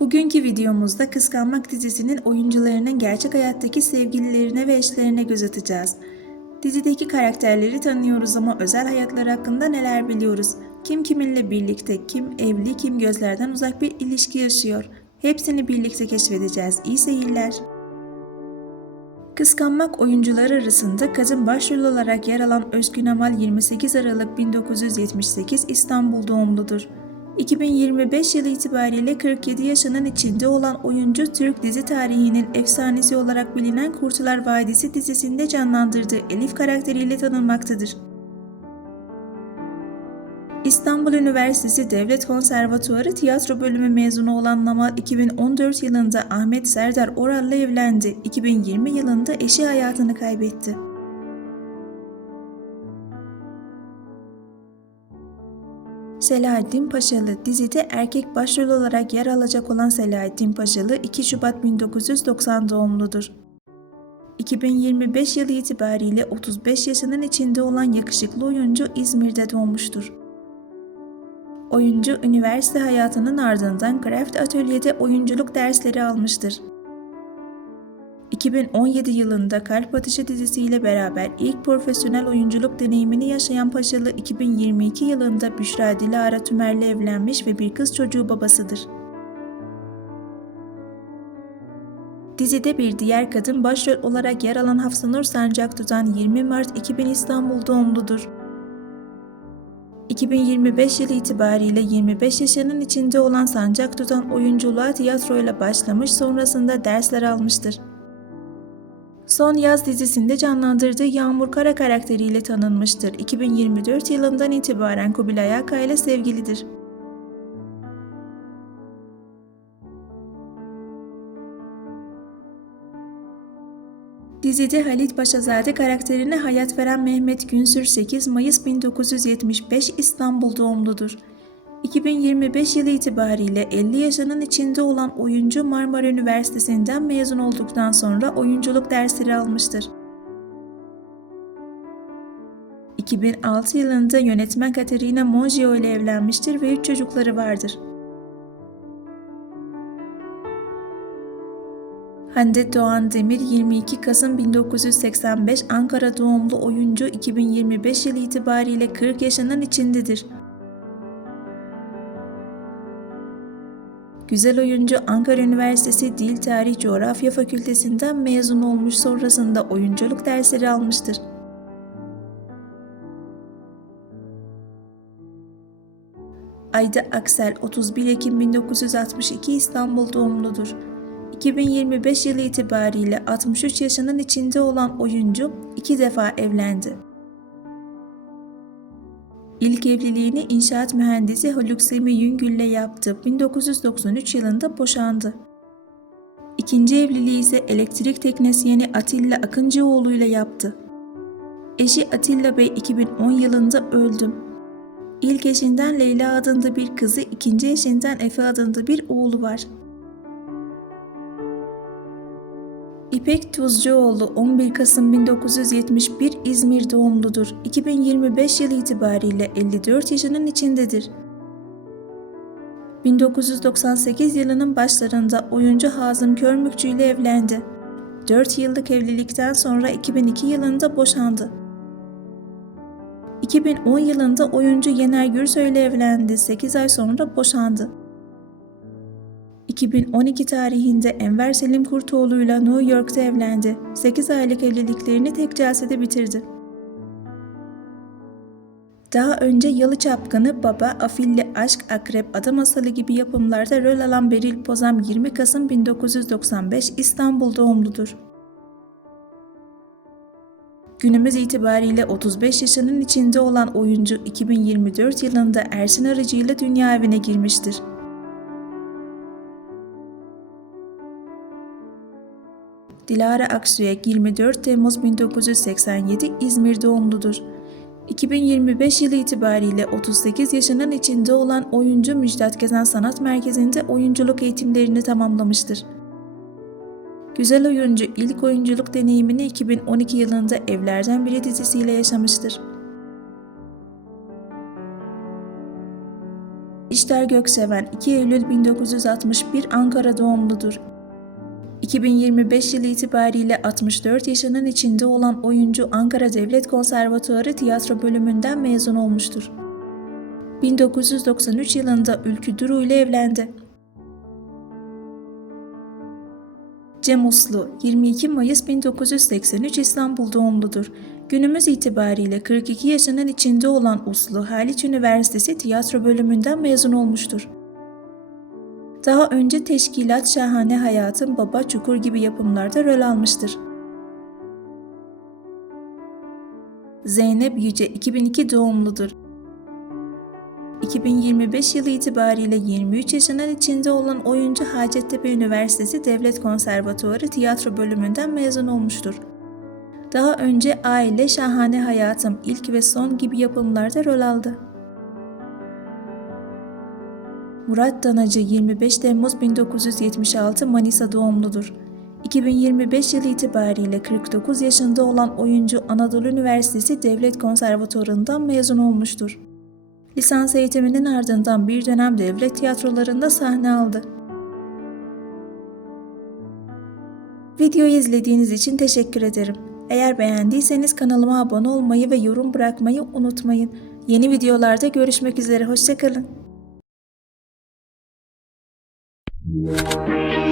Bugünkü videomuzda Kıskanmak dizisinin oyuncularının gerçek hayattaki sevgililerine ve eşlerine göz atacağız. Dizideki karakterleri tanıyoruz ama özel hayatları hakkında neler biliyoruz? Kim kiminle birlikte, kim evli, kim gözlerden uzak bir ilişki yaşıyor? Hepsini birlikte keşfedeceğiz. İyi seyirler. Kıskanmak oyuncular arasında kadın başrol olarak yer alan Özgün Amal 28 Aralık 1978 İstanbul doğumludur. 2025 yılı itibariyle 47 yaşının içinde olan oyuncu Türk dizi tarihinin efsanesi olarak bilinen Kurtlar Vadisi dizisinde canlandırdığı Elif karakteriyle tanınmaktadır. İstanbul Üniversitesi Devlet Konservatuarı Tiyatro Bölümü mezunu olan Namal 2014 yılında Ahmet Serdar Oral'la evlendi. 2020 yılında eşi hayatını kaybetti. Selahattin Paşalı dizide erkek başrol olarak yer alacak olan Selahattin Paşalı 2 Şubat 1990 doğumludur. 2025 yılı itibariyle 35 yaşının içinde olan yakışıklı oyuncu İzmir'de doğmuştur. Oyuncu üniversite hayatının ardından Craft Atölye'de oyunculuk dersleri almıştır. 2017 yılında Kalp Atışı dizisiyle beraber ilk profesyonel oyunculuk deneyimini yaşayan Paşalı 2022 yılında Büşra Dilara Tümer'le evlenmiş ve bir kız çocuğu babasıdır. Dizide bir diğer kadın başrol olarak yer alan Hafsanur Sancak Tutan 20 Mart 2000 İstanbul doğumludur. 2025 yılı itibariyle 25 yaşının içinde olan Sancak Tutan oyunculuğa tiyatroyla başlamış sonrasında dersler almıştır. Son Yaz dizisinde canlandırdığı Yağmur Kara karakteriyle tanınmıştır. 2024 yılından itibaren Kubilay Aka ile sevgilidir. Dizide Halit Paşazade karakterine hayat veren Mehmet Günsür 8 Mayıs 1975 İstanbul doğumludur. 2025 yılı itibariyle 50 yaşının içinde olan oyuncu Marmara Üniversitesi'nden mezun olduktan sonra oyunculuk dersleri almıştır. 2006 yılında yönetmen Katerina Monggio ile evlenmiştir ve 3 çocukları vardır. Hande Doğan Demir 22 Kasım 1985 Ankara doğumlu oyuncu 2025 yılı itibariyle 40 yaşının içindedir. Güzel oyuncu Ankara Üniversitesi Dil Tarih Coğrafya Fakültesinden mezun olmuş sonrasında oyunculuk dersleri almıştır. Ayda Aksel 31 Ekim 1962 İstanbul doğumludur. 2025 yılı itibariyle 63 yaşının içinde olan oyuncu iki defa evlendi. İlk evliliğini inşaat mühendisi Haluk Semih Yüngül ile yaptı. 1993 yılında boşandı. İkinci evliliği ise elektrik teknisyeni Atilla Akıncıoğlu ile yaptı. Eşi Atilla Bey 2010 yılında öldü. İlk eşinden Leyla adında bir kızı, ikinci eşinden Efe adında bir oğlu var. İpek Tuzcuoğlu 11 Kasım 1971 İzmir doğumludur. 2025 yılı itibariyle 54 yaşının içindedir. 1998 yılının başlarında oyuncu Hazım Körmükçü ile evlendi. 4 yıllık evlilikten sonra 2002 yılında boşandı. 2010 yılında oyuncu Yener Gürsoy ile evlendi. 8 ay sonra boşandı. 2012 tarihinde Enver Selim Kurtoğlu ile New York'ta evlendi. 8 aylık evliliklerini tek celsede bitirdi. Daha önce Yalı Çapkını, Baba, Afilli Aşk, Akrep, Ada Masalı gibi yapımlarda rol alan Beril Pozam 20 Kasım 1995 İstanbul doğumludur. Günümüz itibariyle 35 yaşının içinde olan oyuncu 2024 yılında Ersin aracıyla dünya evine girmiştir. Dilara Aksüyek 24 Temmuz 1987 İzmir doğumludur. 2025 yılı itibariyle 38 yaşının içinde olan oyuncu Müjdat Gezen Sanat Merkezi'nde oyunculuk eğitimlerini tamamlamıştır. Güzel oyuncu ilk oyunculuk deneyimini 2012 yılında Evlerden Biri dizisiyle yaşamıştır. Bişter Gökseven 2 Eylül 1961 Ankara doğumludur. 2025 yılı itibariyle 64 yaşının içinde olan oyuncu Ankara Devlet Konservatuarı tiyatro bölümünden mezun olmuştur. 1993 yılında Ülkü Duru ile evlendi. Cem Uslu, 22 Mayıs 1983 İstanbul doğumludur. Günümüz itibariyle 42 yaşının içinde olan Uslu, Haliç Üniversitesi tiyatro bölümünden mezun olmuştur. Daha önce Teşkilat Şahane Hayatın Baba Çukur gibi yapımlarda rol almıştır. Zeynep Yüce 2002 doğumludur. 2025 yılı itibariyle 23 yaşının içinde olan oyuncu Hacettepe Üniversitesi Devlet Konservatuarı tiyatro bölümünden mezun olmuştur. Daha önce Aile, Şahane Hayatım, İlk ve Son gibi yapımlarda rol aldı. Murat Danacı 25 Temmuz 1976 Manisa doğumludur. 2025 yılı itibariyle 49 yaşında olan oyuncu Anadolu Üniversitesi Devlet Konservatuarı'ndan mezun olmuştur. Lisans eğitiminin ardından bir dönem devlet tiyatrolarında sahne aldı. Videoyu izlediğiniz için teşekkür ederim. Eğer beğendiyseniz kanalıma abone olmayı ve yorum bırakmayı unutmayın. Yeni videolarda görüşmek üzere, hoşçakalın. Yeah.